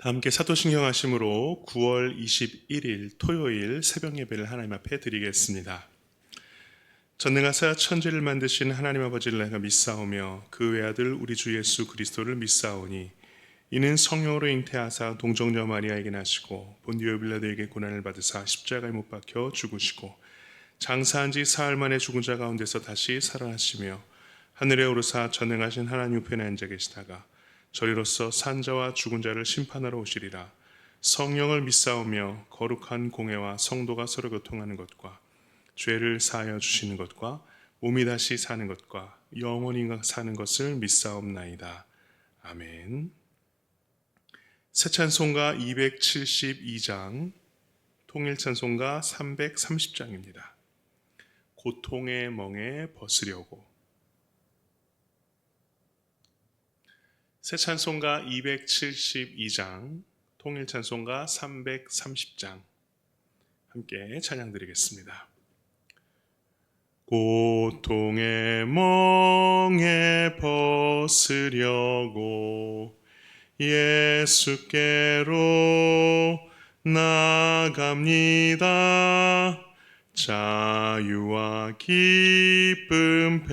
다 함께 사도신경 하심으로 9월 21일 토요일 새벽 예배를 하나님 앞에 드리겠습니다. 전능하사 천지를 만드신 하나님 아버지를 내가 믿사오며 그 외아들 우리 주 예수 그리스도를 믿사오니 이는 성령으로 잉태하사 동정녀 마리아에게 나시고 본디오 빌라도에게 고난을 받으사 십자가에 못 박혀 죽으시고 장사한 지 사흘 만에 죽은 자 가운데서 다시 살아나시며 하늘에 오르사 전능하신 하나님 우편에 앉아 계시다가 저리로서 산자와 죽은 자를 심판하러 오시리라. 성령을 믿사오며 거룩한 공회와 성도가 서로 교통하는 것과 죄를 사하여 주시는 것과 몸이 다시 사는 것과 영원히 사는 것을 믿사옵나이다. 아멘. 새 찬송가 272장, 통일 찬송가 330장입니다. 고통의 멍에 벗으려고. 새 찬송가 272장, 통일 찬송가 330장 함께 찬양 드리겠습니다. 고통의 멍에 벗으려고 예수께로 나갑니다. 자유와 기쁨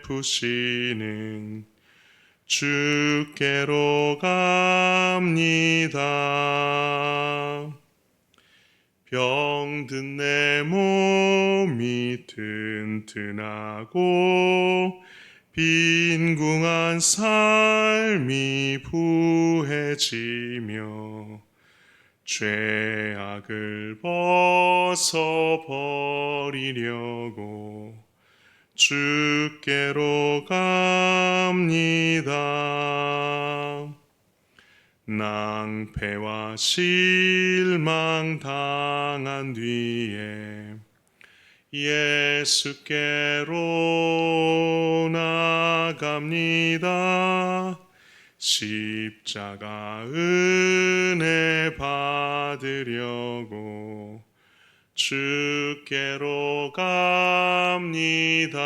베푸시는 주께로 갑니다. 병든 내 몸이 튼튼하고 빈궁한 삶이 부해지며 죄악을 벗어버리려고 주께로 갑니다. 낭패와 실망 당한 뒤에 예수께로 나갑니다. 십자가 은혜 받으려고 주께로 갑니다.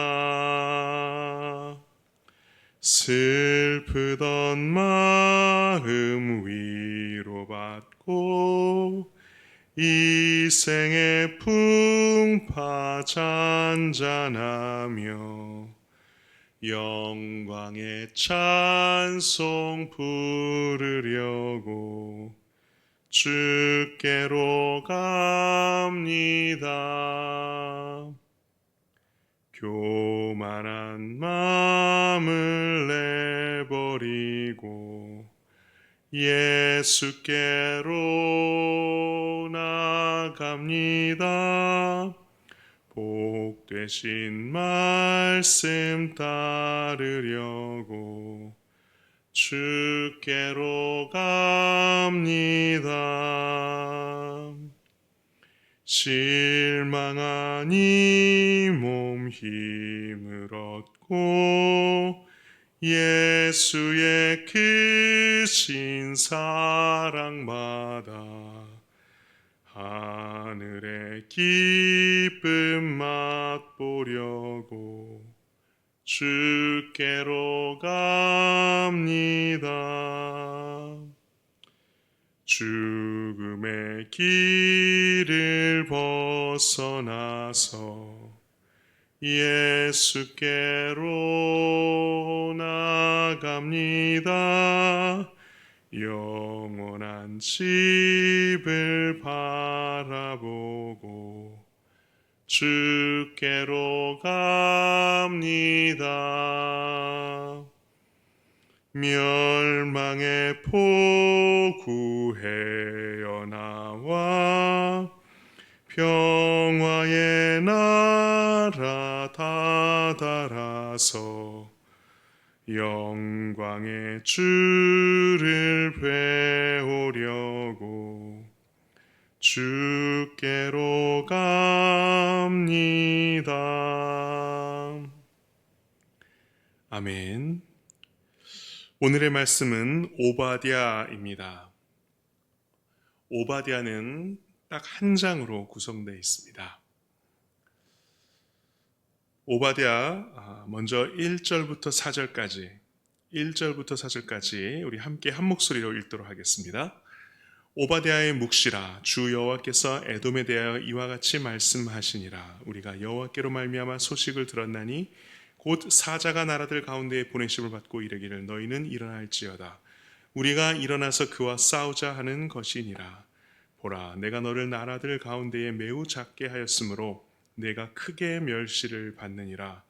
슬프던 마음 위로받고 이 생의 풍파 잔잔하며 영광의 찬송 부르려고 주께로 갑니다. 교만한 마음을 내버리고 예수께로 나갑니다. 복되신 말씀 따르려고 주께로 갑니다. 실망한 이 몸 힘을 얻고 예수의 크신 사랑마다 하늘의 기쁨 맛보려고 주께로 갑니다. 죽음의 길을 벗어나서 예수께로 나갑니다. 영원한 집을 바라보고 주께로 갑니다. 멸망의 포구해여 나와 평화의 나라 다다라서 영광의 주를 배우려고 주께로 갑니다. 아멘. 오늘의 말씀은 오바댜입니다. 오바댜는 딱 한 장으로 구성되어 있습니다. 오바댜 먼저 1절부터 4절까지 1절부터 4절까지 우리 함께 한 목소리로 읽도록 하겠습니다. 오바댜의 묵시라, 주 여호와께서 에돔에 대하여 이와 같이 말씀하시니라. 우리가 여호와께로 말미암아 소식을 들었나니 곧 사자가 나라들 가운데에 보내심을 받고 이르기를 너희는 일어날지어다. 우리가 일어나서 그와 싸우자 하는 것이니라. 보라, 내가 너를 나라들 가운데에 매우 작게 하였으므로 내가 크게 멸시를 받느니라.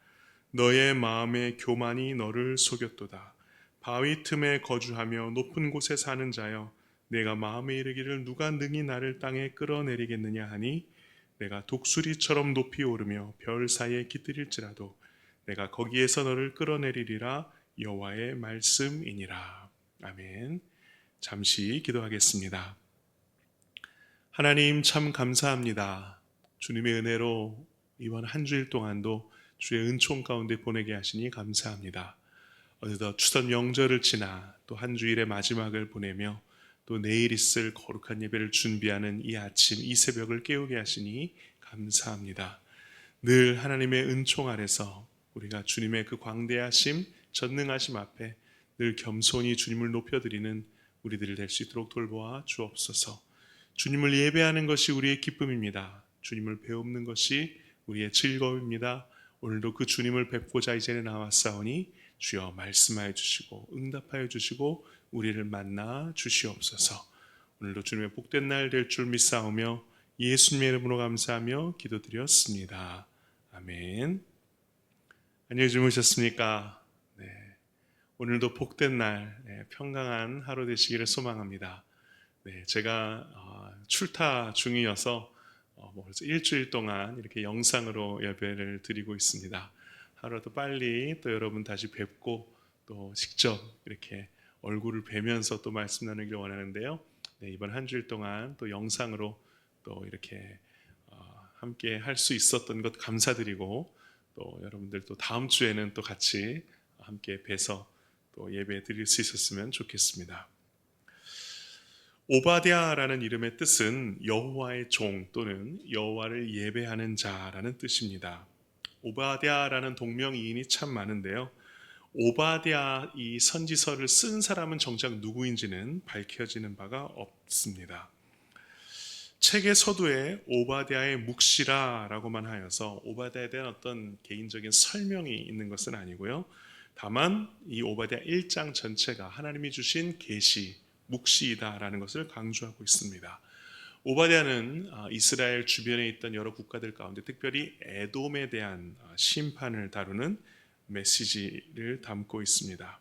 너의 마음의 교만이 너를 속였도다. 바위 틈에 거주하며 높은 곳에 사는 자여, 내가 마음에 이르기를 누가 능히 나를 땅에 끌어내리겠느냐 하니 내가 독수리처럼 높이 오르며 별 사이에 깃들일지라도 내가 거기에서 너를 끌어내리리라. 여호와의 말씀이니라. 아멘. 잠시 기도하겠습니다. 하나님 참 감사합니다. 주님의 은혜로 이번 한 주일 동안도 주의 은총 가운데 보내게 하시니 감사합니다. 어느덧 추석 명절을 지나 또 한 주일의 마지막을 보내며 또 내일 있을 거룩한 예배를 준비하는 이 아침, 이 새벽을 깨우게 하시니 감사합니다. 늘 하나님의 은총 아래서 우리가 주님의 그 광대하심, 전능하심 앞에 늘 겸손히 주님을 높여드리는 우리들이 될 수 있도록 돌보아 주옵소서. 주님을 예배하는 것이 우리의 기쁨입니다. 주님을 배우는 것이 우리의 즐거움입니다. 오늘도 그 주님을 뵙고자 이제는 나왔사오니 주여 말씀하여 주시고 응답하여 주시고 우리를 만나 주시옵소서. 오늘도 주님의 복된 날 될 줄 믿사오며 예수님의 이름으로 감사하며 기도드렸습니다. 아멘. 안녕히 주무셨습니까? 네. 오늘도 복된 날, 평강한 하루 되시기를 소망합니다. 네, 제가 출타 중이어서 그래서 일주일 동안 이렇게 영상으로 예배를 드리고 있습니다. 하루라도 빨리 또 여러분 다시 뵙고 또 직접 이렇게 얼굴을 뵈면서 또 말씀 나누기를 원하는데요. 네, 이번 한 주일 동안 또 영상으로 또 이렇게 함께 할 수 있었던 것 감사드리고 또 여러분들 또 다음 주에는 또 같이 함께 뵈서 또 예배 드릴 수 있었으면 좋겠습니다. 오바댜라는 이름의 뜻은 여호와의 종 또는 여호와를 예배하는 자라는 뜻입니다. 오바댜라는 동명이인이 참 많은데요. 오바댜 이 선지서를 쓴 사람은 정작 누구인지는 밝혀지는 바가 없습니다. 책의 서두에 오바댜의 묵시라라고만 하여서 오바댜에 대한 어떤 개인적인 설명이 있는 것은 아니고요. 다만 이 오바댜 1장 전체가 하나님이 주신 계시, 묵시이다라는 것을 강조하고 있습니다. 오바댜는 이스라엘 주변에 있던 여러 국가들 가운데 특별히 에돔에 대한 심판을 다루는 메시지를 담고 있습니다.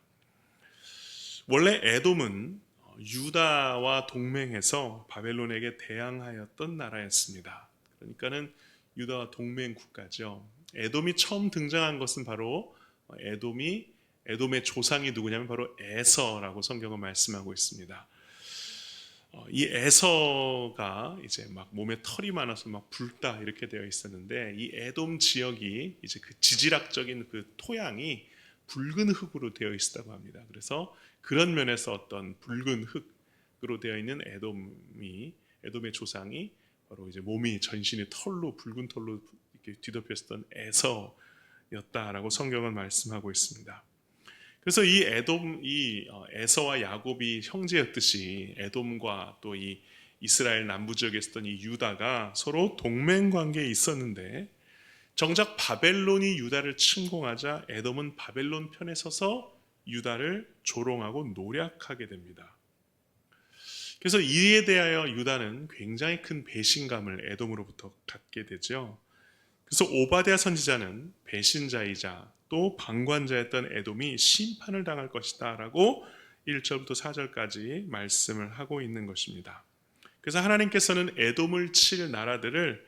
원래 에돔은 유다와 동맹해서 바벨론에게 대항하였던 나라였습니다. 그러니까는 유다와 동맹 국가죠. 에돔이 처음 등장한 것은 바로 에돔의 조상이 누구냐면 바로 에서라고 성경은 말씀하고 있습니다. 이 에서가 이제 막 몸에 털이 많아서 막 붉다 이렇게 되어 있었는데 이 에돔 지역이 이제 그 지질학적인 그 토양이 붉은 흙으로 되어 있었다고 합니다. 그래서 그런 면에서 어떤 붉은 흙으로 되어 있는 에돔의 조상이 바로 이제 몸이 전신이 붉은 털로 이렇게 뒤덮였던 에서였다라고 성경은 말씀하고 있습니다. 그래서 이 에서와 야곱이 형제였듯이 에돔과 또 이 이스라엘 남부 지역에 있었던 이 유다가 서로 동맹 관계에 있었는데 정작 바벨론이 유다를 침공하자 에돔은 바벨론 편에 서서 유다를 조롱하고 노략하게 됩니다. 그래서 이에 대하여 유다는 굉장히 큰 배신감을 에돔으로부터 갖게 되죠. 그래서 오바댜 선지자는 배신자이자 또 방관자였던 에돔이 심판을 당할 것이다 라고 1절부터 4절까지 말씀을 하고 있는 것입니다. 그래서 하나님께서는 에돔을 칠 나라들을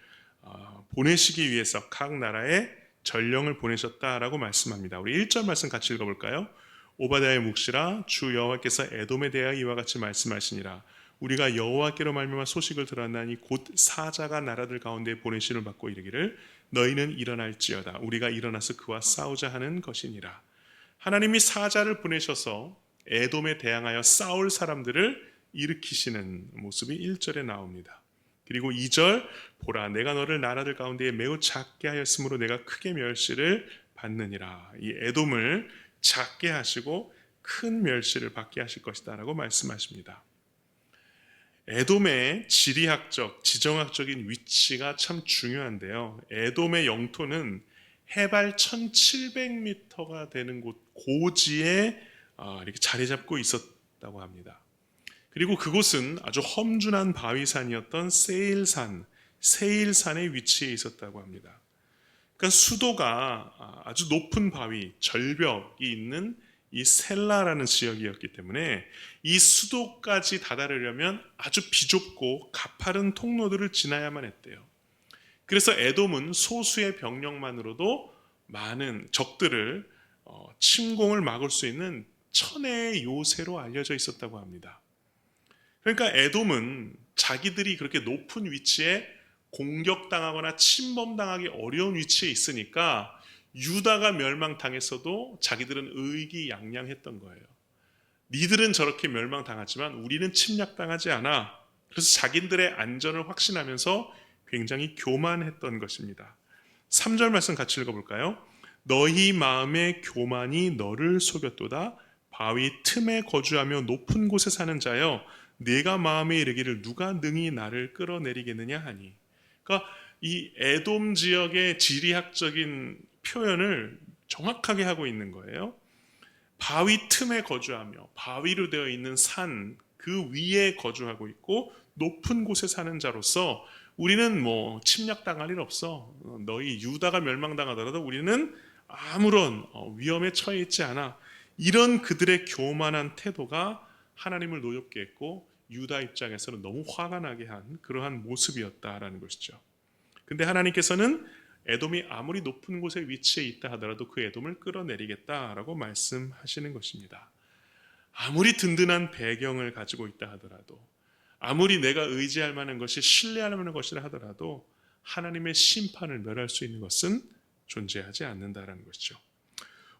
보내시기 위해서 각 나라에 전령을 보내셨다라고 말씀합니다. 우리 1절 말씀 같이 읽어볼까요? 오바댜의 묵시라, 주 여호와께서 에돔에 대하여 이와 같이 말씀하시니라. 우리가 여호와께로 말미암아 소식을 들었나니 곧 사자가 나라들 가운데 보내심을 받고 이르기를 너희는 일어날지어다. 우리가 일어나서 그와 싸우자 하는 것이니라. 하나님이 사자를 보내셔서 에돔에 대항하여 싸울 사람들을 일으키시는 모습이 1절에 나옵니다. 그리고 2절, 보라 내가 너를 나라들 가운데 매우 작게 하였으므로 내가 크게 멸시를 받느니라. 이 에돔을 작게 하시고 큰 멸시를 받게 하실 것이다 라고 말씀하십니다. 에돔의 지리학적, 지정학적인 위치가 참 중요한데요. 에돔의 영토는 해발 1700m가 되는 곳 고지에 이렇게 자리 잡고 있었다고 합니다. 그리고 그곳은 아주 험준한 바위산이었던 세일산의 위치에 있었다고 합니다. 그러니까 수도가 아주 높은 바위, 절벽이 있는 이 셀라라는 지역이었기 때문에 이 수도까지 다다르려면 아주 비좁고 가파른 통로들을 지나야만 했대요. 그래서 에돔은 소수의 병력만으로도 많은 적들을 침공을 막을 수 있는 천혜의 요새로 알려져 있었다고 합니다. 그러니까 에돔은 자기들이 그렇게 높은 위치에 공격당하거나 침범당하기 어려운 위치에 있으니까 유다가 멸망당했어도 자기들은 의기양양했던 거예요. 니들은 저렇게 멸망당하지만 우리는 침략당하지 않아. 그래서 자기들의 안전을 확신하면서 굉장히 교만했던 것입니다. 3절 말씀 같이 읽어볼까요? 너희 마음의 교만이 너를 속였도다. 바위 틈에 거주하며 높은 곳에 사는 자여, 내가 마음에 이르기를 누가 능히 나를 끌어내리겠느냐 하니. 그러니까 이 에돔 지역의 지리학적인 표현을 정확하게 하고 있는 거예요. 바위 틈에 거주하며 바위로 되어 있는 산 그 위에 거주하고 있고 높은 곳에 사는 자로서 우리는 뭐 침략당할 일 없어. 너희 유다가 멸망당하더라도 우리는 아무런 위험에 처해 있지 않아. 이런 그들의 교만한 태도가 하나님을 노엽게 했고 유다 입장에서는 너무 화가 나게 한 그러한 모습이었다라는 것이죠. 근데 하나님께서는 에돔이 아무리 높은 곳에 위치해 있다 하더라도 그 에돔을 끌어내리겠다라고 말씀하시는 것입니다. 아무리 든든한 배경을 가지고 있다 하더라도, 아무리 내가 의지할 만한 것이 신뢰할 만한 것이라 하더라도 하나님의 심판을 멸할 수 있는 것은 존재하지 않는다라는 것이죠.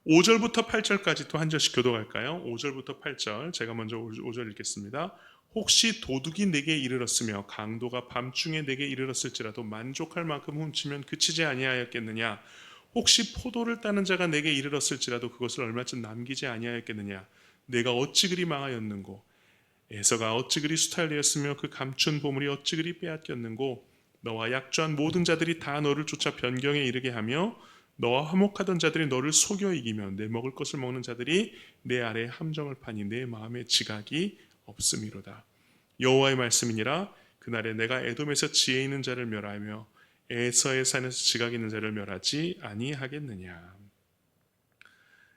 5절부터 8절까지 또 한 절씩 교독할까요? 5절부터 8절 제가 먼저 5절 읽겠습니다. 혹시 도둑이 내게 이르렀으며 강도가 밤중에 내게 이르렀을지라도 만족할 만큼 훔치면 그치지 아니하였겠느냐? 혹시 포도를 따는 자가 내게 이르렀을지라도 그것을 얼마쯤 남기지 아니하였겠느냐? 내가 어찌 그리 망하였는고? 에서가 어찌 그리 수탈되었으며 그 감춘 보물이 어찌 그리 빼앗겼는고? 너와 약조한 모든 자들이 다 너를 쫓아 변경에 이르게 하며 너와 화목하던 자들이 너를 속여 이기며 내 먹을 것을 먹는 자들이 내 아래에 함정을 파니 내 마음에 지각이 없음이로다. 여호와의 말씀이니라. 그날에 내가 에돔에서 지혜 있는 자를 멸하며 에서의 산에서 지각 있는 자를 멸하지 아니하겠느냐.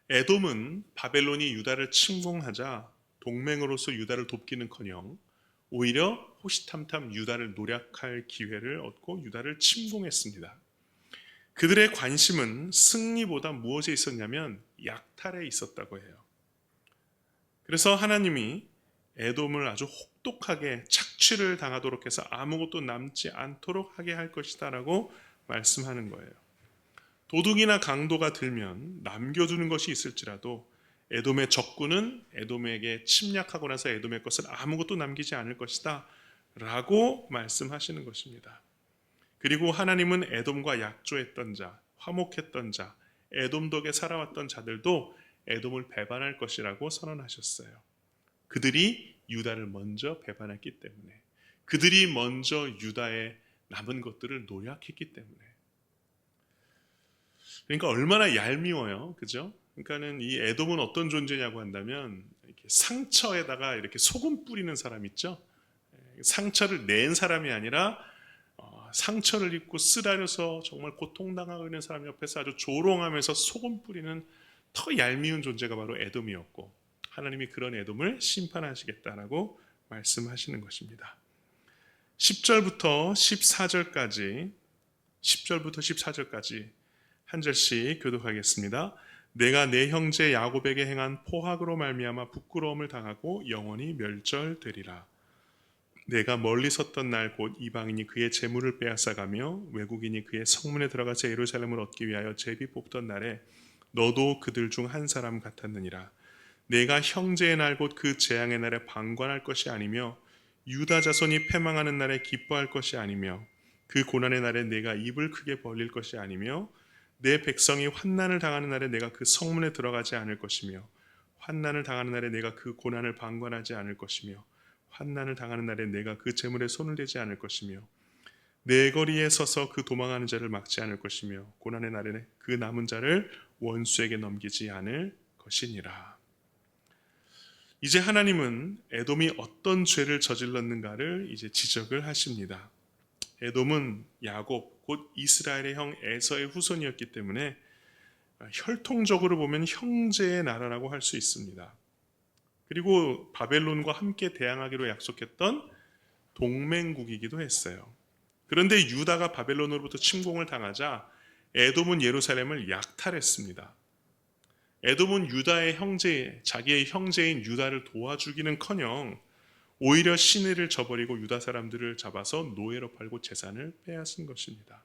에돔은 바벨론이 유다를 침공하자 동맹으로서 유다를 돕기는커녕 오히려 호시탐탐 유다를 노략할 기회를 얻고 유다를 침공했습니다. 그들의 관심은 승리보다 무엇에 있었냐면 약탈에 있었다고 해요. 그래서 하나님이 에돔을 아주 혹독하게 착취를 당하도록 해서 아무것도 남지 않도록 하게 할 것이다 라고 말씀하는 거예요. 도둑이나 강도가 들면 남겨두는 것이 있을지라도 에돔의 적군은 에돔에게 침략하고 나서 에돔의 것을 아무것도 남기지 않을 것이다 라고 말씀하시는 것입니다. 그리고 하나님은 에돔과 약조했던 자, 화목했던 자, 에돔 덕에 살아왔던 자들도 에돔을 배반할 것이라고 선언하셨어요. 그들이 유다를 먼저 배반했기 때문에, 그들이 먼저 유다의 남은 것들을 노략했기 때문에. 그러니까 얼마나 얄미워요, 그죠? 그러니까는 이 에돔은 어떤 존재냐고 한다면 이렇게 상처에다가 이렇게 소금 뿌리는 사람 있죠? 상처를 낸 사람이 아니라 상처를 입고 쓰라려서 정말 고통당하고 있는 사람 옆에서 아주 조롱하면서 소금 뿌리는 더 얄미운 존재가 바로 에돔이었고 하나님이 그런 에돔을 심판하시겠다라고 말씀하시는 것입니다. 10절부터 14절까지 한 절씩 교독하겠습니다. 내가 내 형제 야곱에게 행한 포악으로 말미암아 부끄러움을 당하고 영원히 멸절되리라. 내가 멀리 섰던 날 곧 이방인이 그의 재물을 빼앗아가며 외국인이 그의 성문에 들어가서 예루살렘을 얻기 위하여 제비 뽑던 날에 너도 그들 중 한 사람 같았느니라. 내가 형제의 날 곧 그 재앙의 날에 방관할 것이 아니며 유다 자손이 패망하는 날에 기뻐할 것이 아니며 그 고난의 날에 내가 입을 크게 벌릴 것이 아니며 내 백성이 환난을 당하는 날에 내가 그 성문에 들어가지 않을 것이며 환난을 당하는 날에 내가 그 고난을 방관하지 않을 것이며 환난을 당하는 날에 내가 그 재물에 손을 대지 않을 것이며 내 거리에 서서 그 도망하는 자를 막지 않을 것이며 고난의 날에는 그 남은 자를 원수에게 넘기지 않을 것이니라. 이제 하나님은 에돔이 어떤 죄를 저질렀는가를 이제 지적을 하십니다. 에돔은 야곱 곧 이스라엘의 형 에서의 후손이었기 때문에 혈통적으로 보면 형제의 나라라고 할 수 있습니다. 그리고 바벨론과 함께 대항하기로 약속했던 동맹국이기도 했어요. 그런데 유다가 바벨론으로부터 침공을 당하자 에돔은 예루살렘을 약탈했습니다. 에돔은 유다의 형제, 자기의 형제인 유다를 도와주기는커녕 오히려 시내를 저버리고 유다 사람들을 잡아서 노예로 팔고 재산을 빼앗은 것입니다.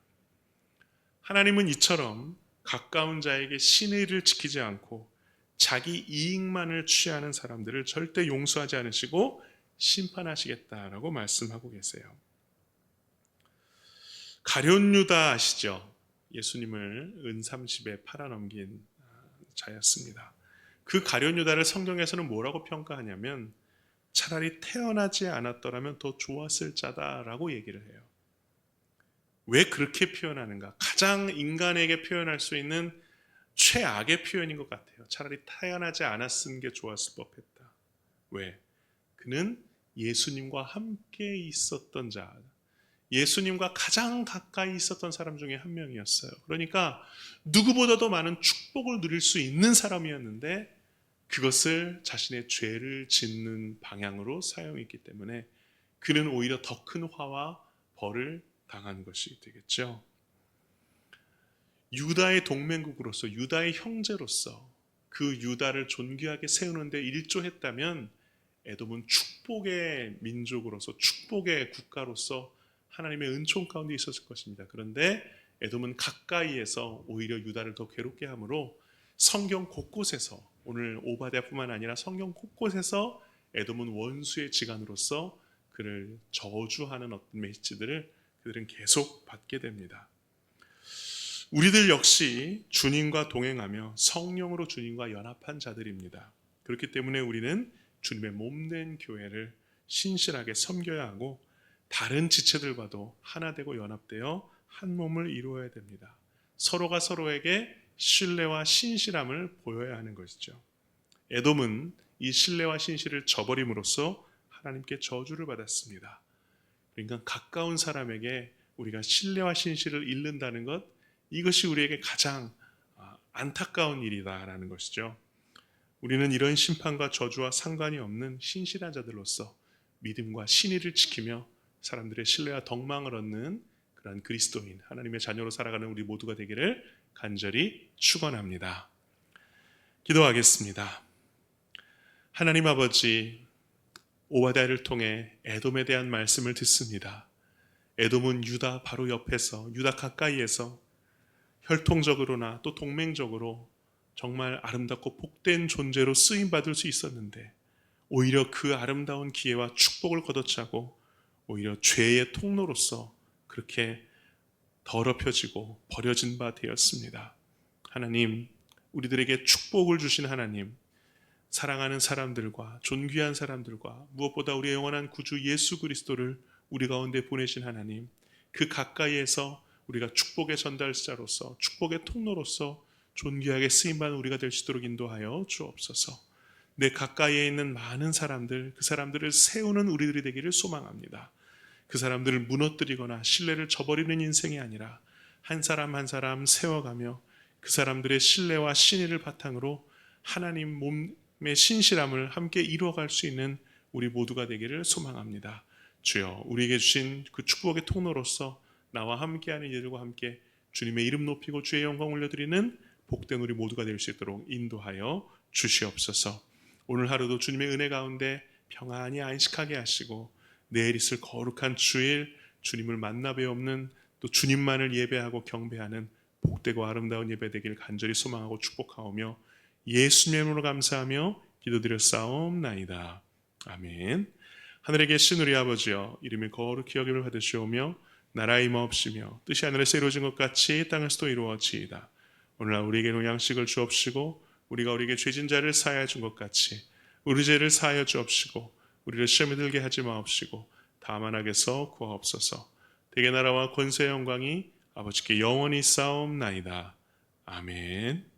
하나님은 이처럼 가까운 자에게 신의를 지키지 않고 자기 이익만을 취하는 사람들을 절대 용서하지 않으시고 심판하시겠다라고 말씀하고 계세요. 가룟 유다 아시죠? 예수님을 은30에 팔아넘긴 자였습니다. 그 가룟 유다를 성경에서는 뭐라고 평가하냐면 차라리 태어나지 않았더라면 더 좋았을 자다라고 얘기를 해요. 왜 그렇게 표현하는가? 가장 인간에게 표현할 수 있는 최악의 표현인 것 같아요. 차라리 태어나지 않았은 게 좋았을 법했다. 왜? 그는 예수님과 함께 있었던 자, 예수님과 가장 가까이 있었던 사람 중에 한 명이었어요. 그러니까 누구보다도 많은 축복을 누릴 수 있는 사람이었는데 그것을 자신의 죄를 짓는 방향으로 사용했기 때문에 그는 오히려 더 큰 화와 벌을 당한 것이 되겠죠. 유다의 동맹국으로서, 유다의 형제로서 그 유다를 존귀하게 세우는데 일조했다면 에돔은 축복의 민족으로서, 축복의 국가로서 하나님의 은총 가운데 있었을 것입니다. 그런데 에돔은 가까이에서 오히려 유다를 더 괴롭게 함으로 성경 곳곳에서, 오늘 오바댜뿐만 아니라 성경 곳곳에서 에돔은 원수의 지간으로서 그를 저주하는 어떤 메시지들을 그들은 계속 받게 됩니다. 우리들 역시 주님과 동행하며 성령으로 주님과 연합한 자들입니다. 그렇기 때문에 우리는 주님의 몸된 교회를 신실하게 섬겨야 하고 다른 지체들과도 하나 되고 연합되어 한 몸을 이루어야 됩니다. 서로가 서로에게 신뢰와 신실함을 보여야 하는 것이죠. 에돔은 이 신뢰와 신실을 저버림으로써 하나님께 저주를 받았습니다. 그러니까 가까운 사람에게 우리가 신뢰와 신실을 잃는다는 것, 이것이 우리에게 가장 안타까운 일이다라는 것이죠. 우리는 이런 심판과 저주와 상관이 없는 신실한 자들로서 믿음과 신의를 지키며 사람들의 신뢰와 덕망을 얻는 그런 그리스도인, 하나님의 자녀로 살아가는 우리 모두가 되기를 간절히 축원합니다. 기도하겠습니다. 하나님 아버지, 오바댜를 통해 에돔에 대한 말씀을 듣습니다. 에돔은 유다 바로 옆에서, 유다 가까이에서 혈통적으로나 또 동맹적으로 정말 아름답고 복된 존재로 쓰임받을 수 있었는데 오히려 그 아름다운 기회와 축복을 걷어차고 오히려 죄의 통로로서 그렇게 더럽혀지고 버려진 바 되었습니다. 하나님, 우리들에게 축복을 주신 하나님, 사랑하는 사람들과 존귀한 사람들과 무엇보다 우리의 영원한 구주 예수 그리스도를 우리 가운데 보내신 하나님, 그 가까이에서 우리가 축복의 전달자로서, 축복의 통로로서 존귀하게 쓰임받는 우리가 될 수 있도록 인도하여 주옵소서. 내 가까이에 있는 많은 사람들, 그 사람들을 세우는 우리들이 되기를 소망합니다. 그 사람들을 무너뜨리거나 신뢰를 저버리는 인생이 아니라 한 사람 한 사람 세워가며 그 사람들의 신뢰와 신의를 바탕으로 하나님 몸의 신실함을 함께 이루어갈 수 있는 우리 모두가 되기를 소망합니다. 주여, 우리에게 주신 그 축복의 통로로서 나와 함께하는 이들과 함께 주님의 이름 높이고 주의 영광 올려드리는 복된 우리 모두가 될 수 있도록 인도하여 주시옵소서. 오늘 하루도 주님의 은혜 가운데 평안히 안식하게 하시고 내일 있을 거룩한 주일, 주님을 만나 뵈옵는 또 주님만을 예배하고 경배하는 복되고 아름다운 예배 되길 간절히 소망하고 축복하오며 예수님의 이름으로 감사하며 기도드렸사옵나이다. 아멘. 하늘에 계신 우리 아버지여, 이름이 거룩히 여김을 받으시오며 나라의 임하옵시며 뜻이 하늘에서 이루어진 것 같이 땅에서도 이루어지이다. 오늘날 우리에게 양식을 주옵시고 우리가 우리에게 죄진 자를 사하여 준 것 같이 우리 죄를 사하여 주옵시고 우리를 시험에 들게 하지 마옵시고 다만 악에서 구하옵소서. 대개 나라와 권세의 영광이 아버지께 영원히 쌓옵나이다. 아멘.